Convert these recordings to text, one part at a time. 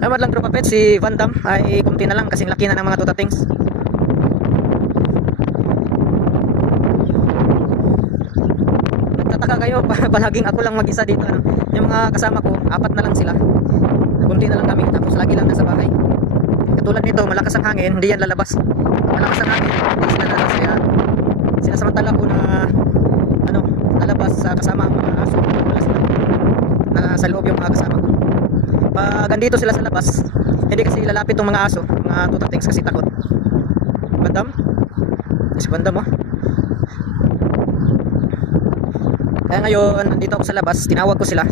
Salamat lang Tropa Pets, si Van Damme ay kumti na lang kasing laki na ng mga tutatings. Nagtataka kayo, palaging ako lang mag-isa dito. Ano? Yung mga kasama ko, 4 na lang sila. Kunti na lang kami, tapos lagi lang nasa bahay. Katulad nito, malakas ang hangin, hindi yan lalabas. Malakas ang hangin, hindi sila lalabas. Kaya sinasamantala ko na ano, lalabas sa kasama ang mga aso. Wala sila. Sa loob yung mga kasama ko. Pag andito sila sa labas, hindi kasi lalapit yung mga aso, mga tutatings kasi takot. Bandam? Si Bandam oh. Kaya ngayon, nandito ako sa labas, tinawag ko sila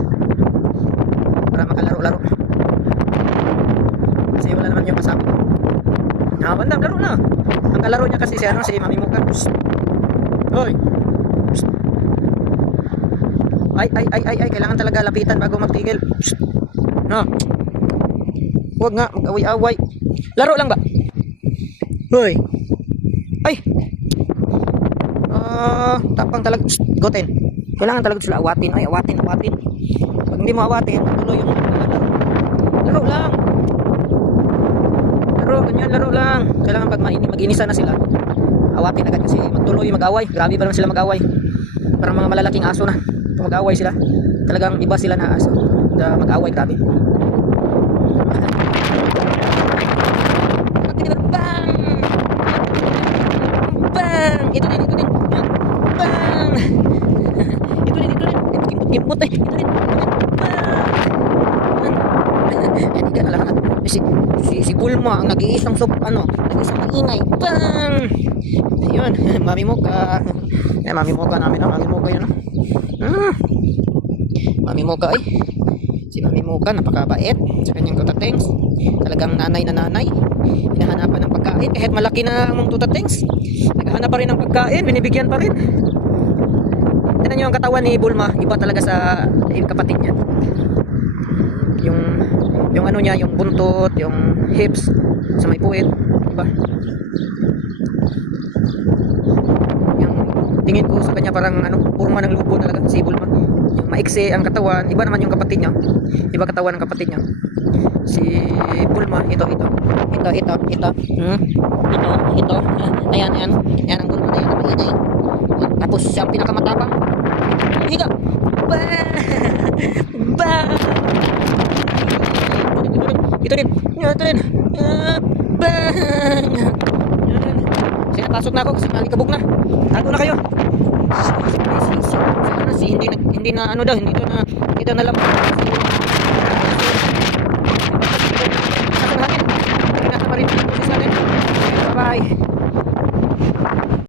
para makalaro-laro. Kasi wala naman yung kasama ko. Ah, Bandam, laro na. Ang kalaro niya kasi si Mami Muka. Hoy. Ay, kailangan talaga lapitan bago magtigil. No. Huwag nga, mag-away-away. Laro lang ba? Hoy. Ay. Tapang talaga. Goten. Kailangan talaga sila awatin. Ay, awatin. Pag hindi mo awatin, tuloy yung laro. Laro lang. Laro lang. Kailangan pag mag-inisa na sila, awatin agad kasi magtuloy mag-away. Grabe pa naman sila mag-away. Parang mga malalaking aso na. Pag mag-away sila, talagang iba sila na aso. Mag-away, grabe. Bang! Ito din. Bang! Ito din. Gimbot eh. Ito din. Bang! Hindi ka na lahat. Si Bulma ang nag-iisang nag-iisang maingay. Bang! Ayun, Mami Muka. Mami Muka namin. Mami Muka yun. Mami Muka ay. Si Mami Muka, napakabait sa kanyang tutatings. Talagang nanay na nanay. Hinahanapan ng pagkain. Kahit malaki na ang tutatings, naghahanap pa rin ng pagkain. Binibigyan pa rin. Tignan nyo ang katawan ni Bulma. Iba talaga sa kapatid niya. Yung ano niya, yung buntot, yung hips, sa may puwit. Diba? Yung tingin ko sa kanya parang purma ng lupo talaga si Bulma. Yung maiksi ang katawan, iba naman yung kapatid niya. Iba katawan ng kapatid niya. Si Bulma, ito. Ayan ang Bulma na yan, maingay. Tapos siya ang pinakamatapang. Higa. Bang! Ito din. Bang! Sinapasok na ako kasi malikabog na. Tago na kayo. Hindi na daw, hindi na lang.